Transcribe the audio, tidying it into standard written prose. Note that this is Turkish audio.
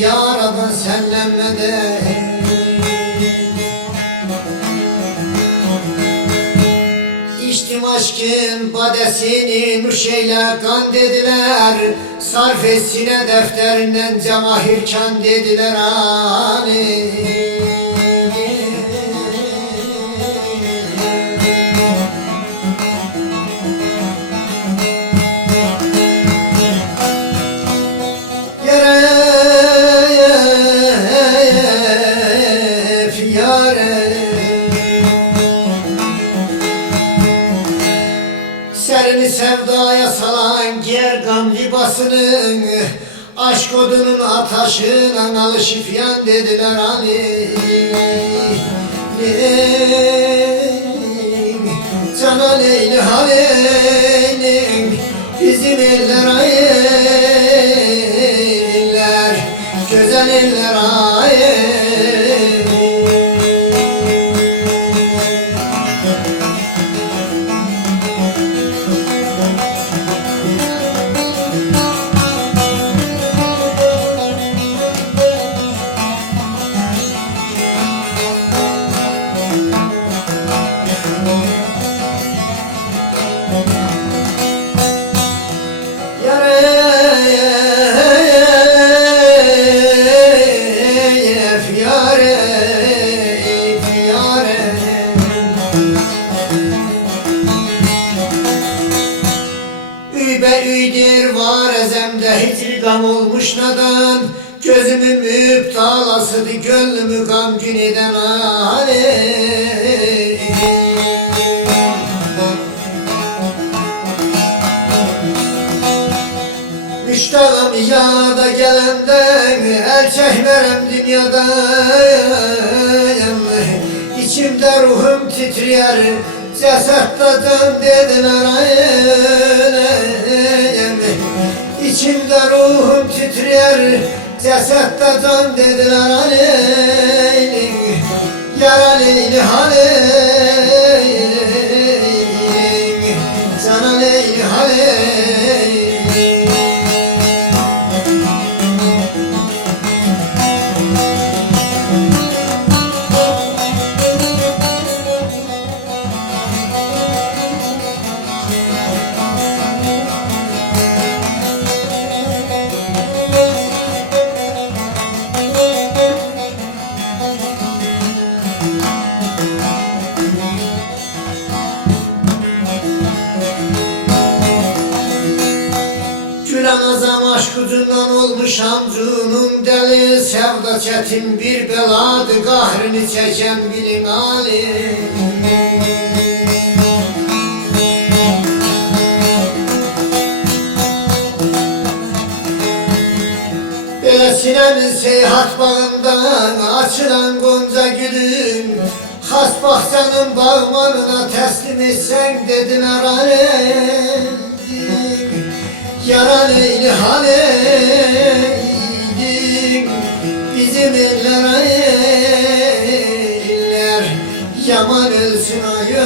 yaradan senlenmede. İçtim aşkın badesini nuşeyle kan dediler, sarf etsine defterinden cevahir kan dediler. Ali serini sevdaya salan giyer gam libasının, aşk odunun ataşına alışıp yan dediler. Ali Cana Leyli Haleylim bizim eller ayler, güzel eller ayler. Üydir var ezemde hicri gam olmuş nadan, gözümün müptalasıdı gönlümü gam gün eden. Müştağım yana gelenden el çekmerem dünyadan, içimde ruhum titrer cesettadan dediler. İçimde ruhum titrer cesettadan dediler. Ali yara Leyli Haleylim Cana Leyli Haleylim. Gülen azam aşk ucundan olmuş hamcunun deli, sevda çetin bir beladı kahrini çeken bilin Ali. Böyle sinemin seyhat bağından açılan gonca gülün, has bahçanın bağmanına teslim etsen dediler. Ali yara Leyli Haleylim bizim eller ayler, yaman ölsün ay.